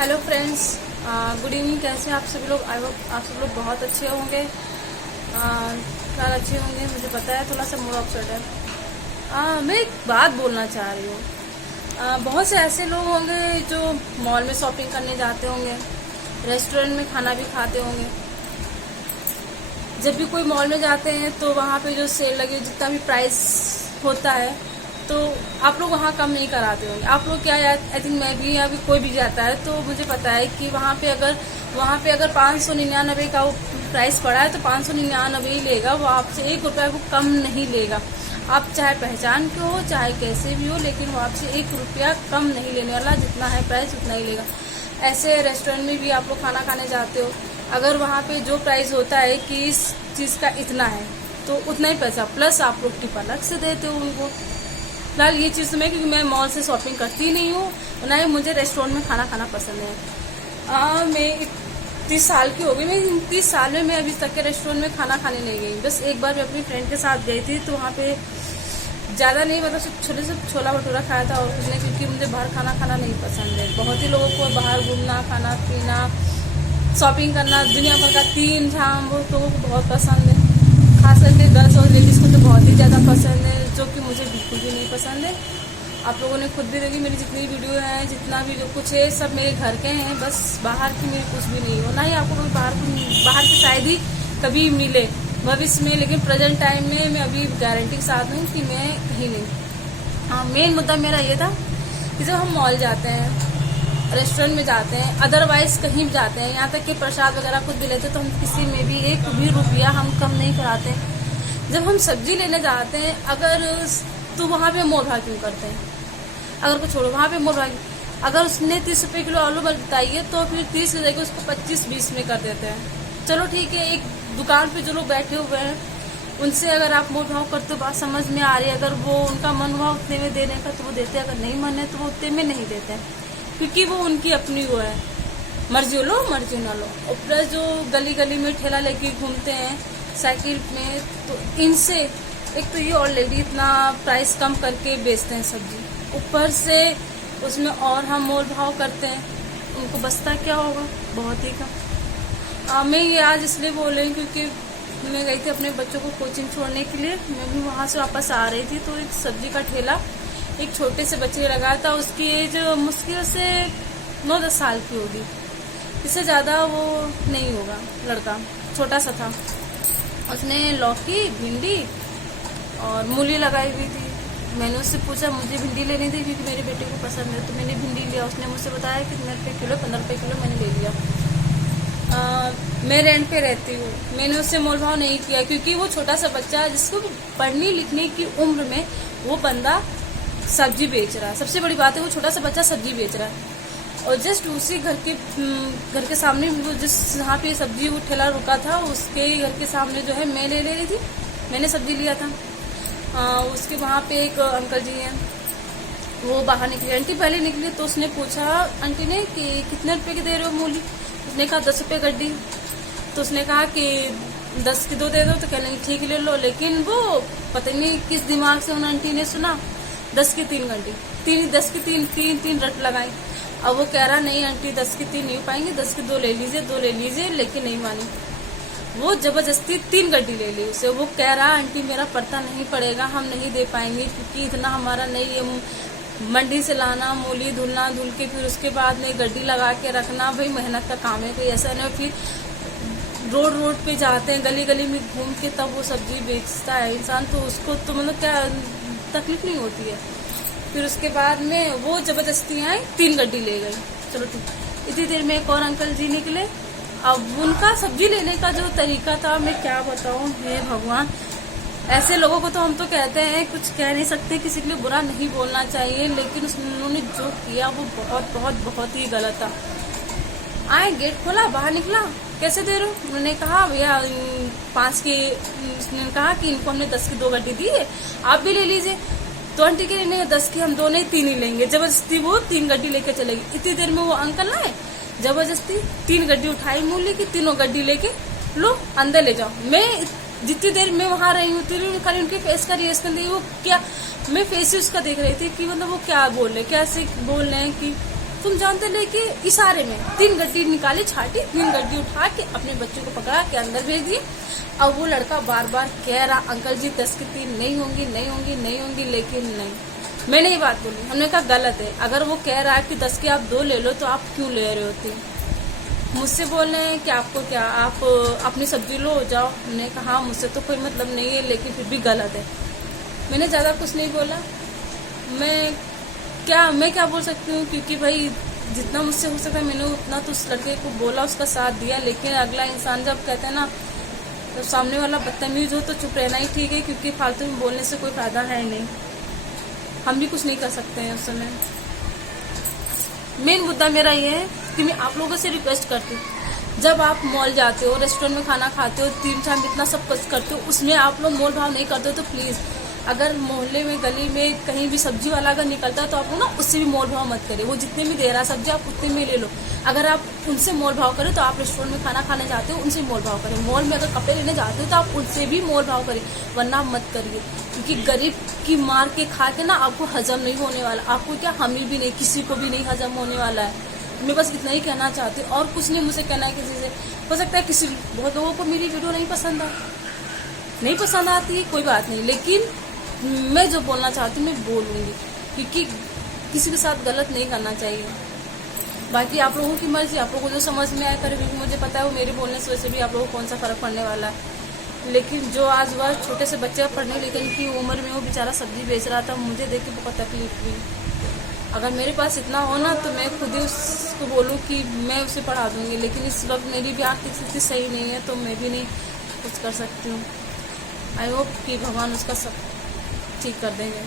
Hello friends, good evening. कैसे हैं आप सभी लोग? आई होप आप सब लोग बहुत अच्छे होंगे, कल अच्छे होंगे। मुझे पता है थोड़ा सा मूड अपसेट है। मैं एक बात बोलना चाह रही हूँ। बहुत से ऐसे लोग होंगे जो मॉल में शॉपिंग करने जाते होंगे, रेस्टोरेंट में खाना भी खाते होंगे। जब भी कोई मॉल में जाते हैं तो वहाँ पे जो सेल लगे, जितना भी प्राइस होता है, तो आप लोग वहाँ कम नहीं कराते होंगे। आप लोग क्या, आई थिंक मैं भी, या भी कोई भी जाता है तो मुझे पता है कि वहाँ पे अगर 599 का वो प्राइस पड़ा है तो 599 ही लेगा। वो आपसे 1 रुपया वो कम नहीं लेगा। आप चाहे पहचान के हो, चाहे कैसे भी हो, लेकिन वो आपसे 1 रुपया कम नहीं लेने वाला। जितना है प्राइस उतना ही लेगा। ऐसे रेस्टोरेंट में भी आप लोग खाना खाने जाते हो, अगर वहाँ पे जो प्राइस होता है कि इस चीज़ का इतना है तो उतना ही पैसा प्लस आप लोग टिप अलग से देते हो उनको। फिलहाल ये चीज़ तो मैं, क्योंकि मैं मॉल से शॉपिंग करती ही नहीं हूँ, ना ही मुझे रेस्टोरेंट में खाना खाना पसंद है। मैं 30 साल की हो गई। मैं 30 साल में मैं अभी तक के रेस्टोरेंट में खाना खाने नहीं गई। बस एक बार मैं अपनी फ्रेंड के साथ गई थी तो वहाँ पे ज़्यादा नहीं, मतलब सिर्फ छोला भटूरा खाया था और कुछ नहीं, क्योंकि मुझे बाहर खाना नहीं पसंद है। बहुत ही लोगों को बाहर घूमना, खाना पीना, शॉपिंग करना, दुनिया भर का तीन झाम वो तो बहुत पसंद है। खास करके गर्ल्स और लेडीज़ को तो बहुत ही ज़्यादा पसंद है, जो कि मुझे बिल्कुल भी नहीं पसंद है। आप लोगों ने खुद भी देखी मेरी जितनी वीडियो है, जितना भी जो कुछ है, सब मेरे घर के हैं। बस बाहर की मेरी कुछ भी नहीं हो, ना ही आपको कोई बाहर की शायद ही कभी मिले भविष्य में, लेकिन प्रेजेंट टाइम में मैं अभी गारंटी के साथ हूँ कि मैं कहीं नहीं। हाँ, मेन मुद्दा मेरा ये था कि जब हम मॉल जाते हैं, रेस्टोरेंट में जाते हैं, अदरवाइज कहीं भी जाते हैं, यहाँ तक कि प्रसाद वगैरह कुछ भी लेते हैं, तो हम किसी में भी 1 भी रुपया हम कम नहीं कराते। जब हम सब्जी लेने जाते हैं अगर, तो वहाँ पे मोल भाव क्यों करते हैं? अगर कुछ छोड़ो, वहाँ पे मोल भाव, अगर उसने 30 रुपये किलो आलू बताई है तो फिर 30 की जगह उसको 25-20 में कर देते हैं। चलो ठीक है, एक दुकान पे जो लोग बैठे हुए हैं उनसे अगर आप मोल भाव करते हो, बात समझ में आ रही है। अगर वो उनका मन हुआ उतने में देने का तो वो देते हैं, अगर नहीं मन है तो वो उतने में नहीं देते हैं, क्योंकि वो उनकी अपनी वो है, मर्जी लो मर्जी ना लो। और प्लस जो गली गली में ठेला लेके घूमते हैं साइकिल में, तो इनसे एक तो ये ऑलरेडी इतना प्राइस कम करके बेचते हैं सब्जी, ऊपर से उसमें और हम मोल भाव करते हैं, उनको बचता क्या होगा? बहुत ही कम। मैं ये आज इसलिए बोल रही हूँ क्योंकि मैं गई थी अपने बच्चों को कोचिंग छोड़ने के लिए। मैं भी वहाँ से वापस आ रही थी तो एक सब्जी का ठेला एक छोटे से बच्चे लगा था। उसकी एज मुश्किल से 9-10 साल की होगी, इससे ज़्यादा वो नहीं होगा। लड़का छोटा सा था। उसने लौकी, भिंडी और मूली लगाई हुई थी। मैंने उससे पूछा, मुझे भिंडी लेनी थी क्योंकि मेरे बेटे को पसंद है, तो मैंने भिंडी लिया। उसने मुझसे बताया कितने रुपये किलो, 15 रुपये किलो। मैंने ले लिया। मैं रेंट पे रहती हूँ, मैंने उससे मोल भाव नहीं किया क्योंकि वो छोटा सा बच्चा जिसको पढ़ने लिखने की उम्र में वो बंदा सब्जी बेच रहा है। सबसे बड़ी बात है, वो छोटा सा बच्चा सब्जी बेच रहा है और जस्ट उसी घर के सामने, वो जिस जहाँ पे सब्जी वो ठेला रुका था उसके घर के सामने जो है मैं ले रही थी, मैंने सब्जी लिया था। उसके वहाँ पे एक अंकल जी हैं, वो बाहर निकली। आंटी पहले निकली तो उसने पूछा आंटी ने कि कितने रुपए की दे रहे हो मूली? उसने कहा 10 रुपये गड्डी। तो उसने कहा कि 10 की 2 दे दो, तो कह लेंगे ठीक ले लो। लेकिन वो पता नहीं किस दिमाग से उन आंटी ने सुना 10 की 3 गड्डी, 10 की 3 रट लगाई। अब वो कह रहा नहीं आंटी 10 की 3 नहीं हो पाएंगे, 10 की 2 ले लीजिए, लेकिन नहीं मानी। वो जबरदस्ती 3 गड्डी ले ली उसे। वो कह रहा आंटी मेरा पड़ता नहीं पड़ेगा, हम नहीं दे पाएंगे क्योंकि इतना हमारा नहीं है। मंडी से लाना, मूली धुलना, धुल के फिर उसके बाद में गड्डी लगा के रखना, भाई मेहनत का काम है, कोई ऐसा नहीं। फिर रोड पे जाते हैं, गली गली में घूम के तब वो सब्जी बेचता है इंसान, तो उसको तो मतलब क्या तकलीफ नहीं होती है। फिर उसके बाद में वो जबरदस्ती आई, 3 गड्डी ले गई। चलो ठीक। इतनी देर में एक और अंकल जी निकले। अब उनका सब्जी लेने का जो तरीका था, मैं क्या बताऊं, हे भगवान। ऐसे लोगों को तो हम तो कहते हैं, कुछ कह नहीं सकते, किसी के लिए बुरा नहीं बोलना चाहिए, लेकिन उन्होंने जो किया वो बहुत ही गलत था। आए, गेट खोला, बाहर निकला, कैसे दे रहे हो? उन्होंने कहा भैया 5 की। उसने कहा कि इनको हमने 10 की 2 गड्डी दी है, आप भी ले लीजिए। तो आंटी के लिए 10 की हम 2 नहीं 3 ही लेंगे। जबरदस्ती वो 3 गड्डी लेके चलेगी। इतनी देर में वो अंकल आए, जबरदस्ती 3 गड्डी उठाई मूली की, तीनों गड्डी लेके लो अंदर ले जाओ। मैं जितनी देर में वहां रही हूँ, खाली उनके फेस का रिएक्शन देखी। वो क्या, मैं फेस ही उसका देख रही थी कि मतलब वो क्या बोल रहे, कैसे बोल रहे हैं कि तुम जानते लेके इशारे में 3 गड्डी निकाली, छाटी, 3 गड्डी उठा के अपने बच्चे को पकड़ा के अंदर भेज दिए। अब वो लड़का बार बार कह रहा अंकल जी 10 की 3 नहीं होंगी, नहीं होंगी, नहीं होंगी, लेकिन नहीं। मैंने ये बात बोली, हमने कहा गलत है, अगर वो कह रहा है कि 10 की आप 2 ले लो तो आप क्यों ले रहे होती। मुझसे बोल रहे हैं कि आपको क्या, आप अपनी सब्जी लो जाओ। हमने कहा हाँ मुझसे तो कोई मतलब नहीं है, लेकिन फिर भी गलत है। मैंने ज़्यादा कुछ नहीं बोला। मैं क्या बोल सकती हूँ, क्योंकि भाई जितना मुझसे हो सकता है मैंने उतना तो उस लड़के को बोला, उसका साथ दिया। लेकिन अगला इंसान जब कहते हैं ना, तो सामने वाला बदतमीज हो तो चुप रहना ही ठीक है, क्योंकि फालतू में बोलने से कोई फायदा है नहीं, हम भी कुछ नहीं कर सकते हैं उस समय। मेन मुद्दा मेरा ये है कि मैं आप लोगों से रिक्वेस्ट करती हूँ, जब आप मॉल जाते हो, रेस्टोरेंट में खाना खाते हो, 3 टाइम इतना सब कुछ करते हो, उसमें आप लोग मोल भाव नहीं करते हो तो प्लीज़, अगर मोहल्ले में गली में कहीं भी सब्जी वाला अगर निकलता है तो आप लोग ना उससे भी मोल भाव मत करें। वो जितने में दे रहा है सब्जी आप उतने में ले लो। अगर आप उनसे मोल भाव करें तो आप रेस्टोरेंट में खाना खाने जाते हो उनसे मोल भाव करें। मॉल में अगर कपड़े लेने जाते हो तो आप उनसे भी मोल भाव करें, वरना मत करिए, क्योंकि गरीब की मार के खा के ना आपको हजम नहीं होने वाला। आपको क्या, हमें भी नहीं, किसी को भी नहीं हजम होने वाला है। मैं बस इतना ही कहना चाहती हूँ और कुछ नहीं मुझे कहना है किसी से। हो सकता है किसी बहुत लोगों को मेरी वीडियो नहीं पसंद आती है, कोई बात नहीं, लेकिन मैं जो बोलना चाहती हूँ मैं बोलूँगी, क्योंकि किसी के साथ गलत नहीं करना चाहिए। बाकी आप लोगों की मर्जी, आप लोगों को जो समझ में आए करे, क्योंकि मुझे पता है वो मेरे बोलने से वैसे भी आप लोगों को कौन सा फ़र्क पड़ने वाला है। लेकिन जो आज वह छोटे से बच्चे पढ़ने लिखने की उम्र में वो बेचारा सब्जी बेच रहा था, मुझे देख के बहुत तकलीफ हुई। अगर मेरे पास इतना हो ना तो मैं खुद ही उसको बोलूँ कि मैं उसे पढ़ा दूँगी, लेकिन इस वक्त मेरी भी आर्थिक स्थिति सही नहीं है तो मैं भी नहीं कुछ कर सकती हूँ। आई होप कि भगवान उसका सब ठीक कर देंगे।